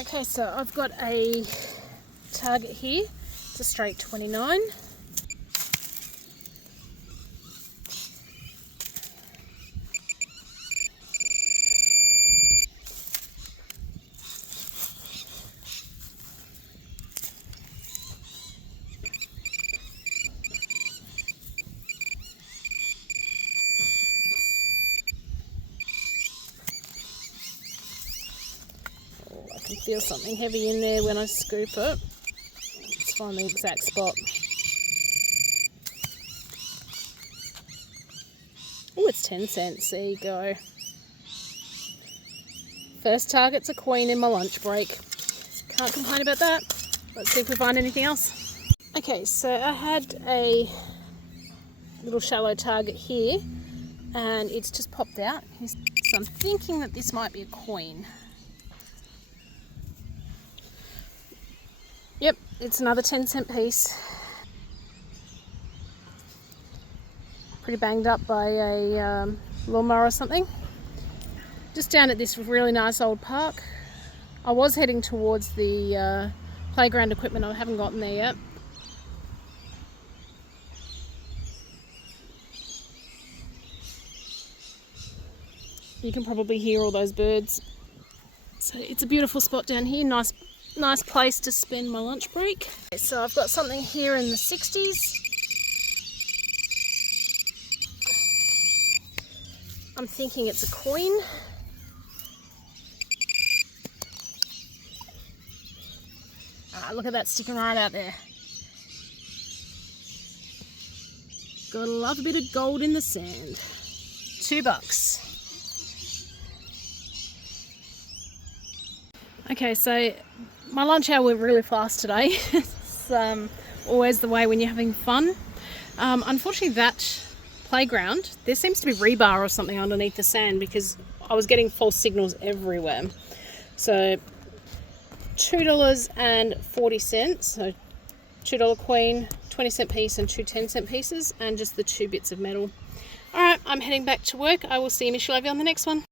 Okay, so I've got a target here. It's a straight 29. I can feel something heavy in there when I scoop it. Let's find the exact spot. Oh, it's 10 cents. There you go. First target's a queen in my lunch break. Can't complain about that. Let's see if we find anything else. Okay, so I had a little shallow target here and it's just popped out. So I'm thinking that this might be a queen. Yep, it's another 10-cent piece. Pretty banged up by a lawnmower or something. Just down at this really nice old park. I was heading towards the playground equipment. I haven't gotten there yet. You can probably hear all those birds. So it's a beautiful spot down here. Nice place to spend my lunch break. So I've got something here in the 60s. I'm thinking it's a coin. Look at that sticking right out there. Gotta love a bit of gold in the sand. $2. Okay, so my lunch hour went really fast today. It's always the way when you're having fun. Unfortunately, that playground, there seems to be rebar or something underneath the sand because I was getting false signals everywhere. So $2.40, so $2 queen, 20-cent piece and two 10-cent pieces, and just the 2 bits of metal. Alright, I'm heading back to work. I will see Michelle over on the next one.